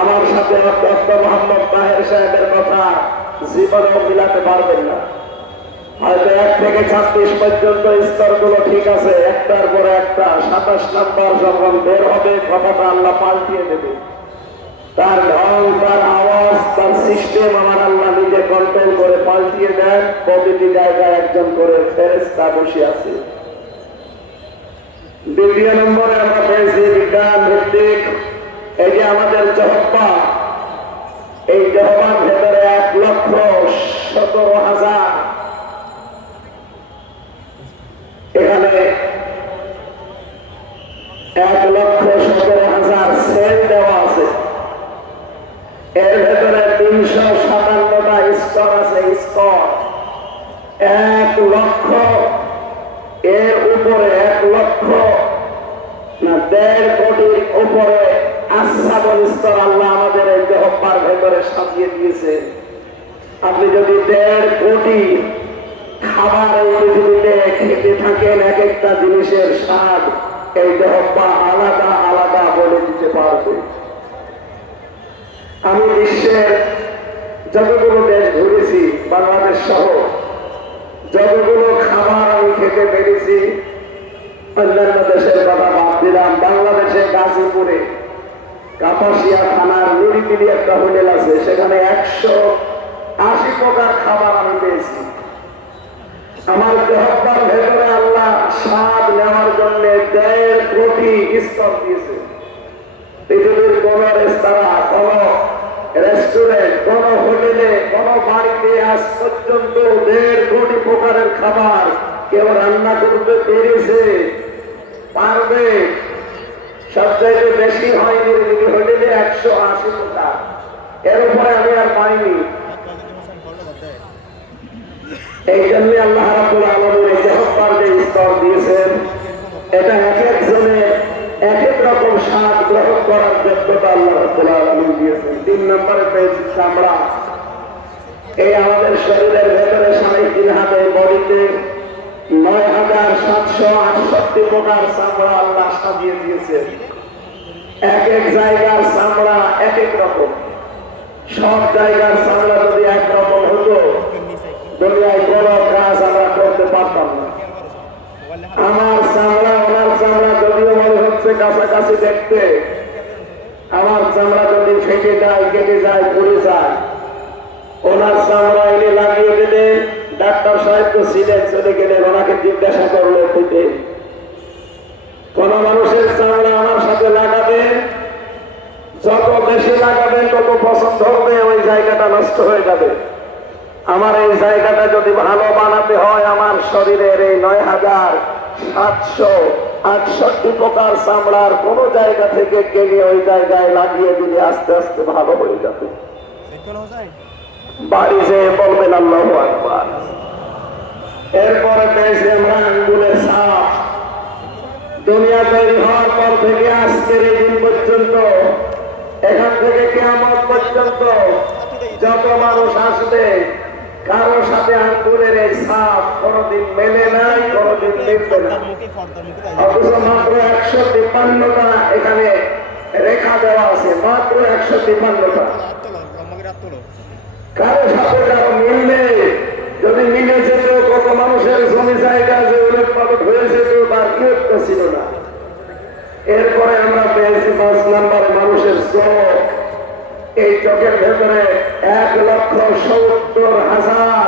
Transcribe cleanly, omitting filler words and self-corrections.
আমার সাথে ডক্টর মোহাম্মদ তাহের সাহেবের কথা জীবনেও মিলাতে পারবেন না। হয়তো 1 থেকে 36 পর্যন্ত স্তরগুলো ঠিক আছে, একটার পর একটা 27 নম্বর যখন বের হবে কথাটা আল্লাহ পাল্টিয়ে দেবে। তার ঢং, তার আওয়াজ, তার সিস্টেম আমার আল্লাহ নিজে কন্ট্রোল করে পাল্টিয়ে দেন। প্রতিটি জায়গায় একজন করে ফেরেশতা বসে আছে। দ্বিতীয় নম্বরে আমরা পেয়েছি বিজ্ঞান ভিত্তিক এই যে আমাদের জহব্বা, এই জহব্বার ভেতরে 1,17,000 এখানে 1,17,000 সেল দেওয়া আছে। এর ভেতরে 357টা স্তর আছে। স্তর 1 লক্ষ, এর উপরে 1 লক্ষ না 1.5 কোটির উপরে আশ্রাবণ স্তর আল্লাহ আমাদের এই জহব্বার ভেতরে সাজিয়ে দিয়েছে। আপনি যদি 1.5 কোটি খাবার এই পৃথিবীতে খেতে থাকেন, এক একটা জিনিসের স্বাদ এই জহব্বা আলাদা আলাদা বলে দিতে পারবে। আমি বিশ্বের যতগুলো দেশ ঘুরেছি, বাংলাদেশ সহ যতগুলো খাবার আমি খেতে পেরেছি, অন্যান্য দেশের কথা বাদ দিলাম। বাংলাদেশে গাজীপুরে কাপাসিয়া থানার নিরিবিলি একটা হোটেল আছে, সেখানে 180 প্রকার খাবার আমি পেয়েছি। আমার জহব্বার ভেতরে আল্লাহ স্বাদ নেওয়ার জন্য 1.5 কোটি স্তর দিয়েছে। পৃথিবীর কোন রেস্তোরাঁ, কোন রেস্টুরেন্ট, কোন হোটেলে, কোন বাড়িতে আজ পর্যন্ত 1.5 কোটি প্রকারের খাবার কেউ রান্না করতে পেরেছে, পারবে? সবচাইতে বেশি হয় নিরিবিলি হোটেলে 180 প্রকার। এর উপরে আমি আর পাইনি। এই জন্য আল্লাহ রাব্বুল আলামিন এই জহব্বার যে স্তর দিয়েছেন, এটা এক একজনের এক এক রকম স্বাদ গ্রহণ করার যোগ্যতা আল্লাহ রাব্বুল আলামিন দিয়েছেন। 3 নম্বরে পেয়েছি চামড়া। এই আমাদের শরীরের ভেতরে 3.5 হাতে বডিতে 9,768 প্রকার চামড়া আল্লাহ সাজিয়ে দিয়েছেন। এক এক জায়গার চামড়া এক এক রকম। সব জায়গার চামড়া যদি একরকম হতো, দুনিয়ায় কোন কাজ আমরা করতে পারতাম না। আমার চামড়া ওনার চামড়া যদিও মনে হচ্ছে কাছাকাছি দেখতে, আমার চামড়া যদি ফেটে যায়, কেটে যায়, পড়ে যায়, ওনার চামড়া এনে লাগিয়ে দিলে ডাক্তার সাহেব তো ছিলেন, চলে গেলে ওনাকে জিজ্ঞাসা করলো ফেটে। কোন মানুষের চামড়া আমার সাথে লাগাবেন, যত বেশি লাগাবেন তত পছন্দ হবে, ওই জায়গাটা নষ্ট হয়ে যাবে। আমার এই জায়গাটা যদি ভালো বানাতে হয়, আমার শরীরের এই 9,768 প্রকার চামড়ার কোন জায়গা থেকে কেটে ওই জায়গায় লাগিয়ে দিলে আস্তে আস্তে ভালো হয়ে যাবে। বাড়ি যেয়ে বলবেন আল্লাহু আকবার। এরপরে পেয়েছি আমরা আঙ্গুলের ছাপ। দুনিয়া তৈরি হওয়ার পর থেকে আজকের এই দিন পর্যন্ত, এখান থেকে কিয়ামত পর্যন্ত যত মানুষ আসবে, কারো সাথে আঙ্গুলের এই ছাপ কোনদিন মেলে নাই, কোনদিন মিলবে না। অথচ মাত্র 153টা এখানে রেখা দেওয়া আছে, মাত্র 153টা। কারো সাথে কারো মিললে, যদি মিলে যেত, কত মানুষের জমি জায়গা যে উলট পালট হয়ে যেত, তার বিরক্ত ছিল না। এরপরে আমরা পেয়েছি 5 নম্বরে মানুষের চোখ। এই চোখের ভেতরে 1,70,000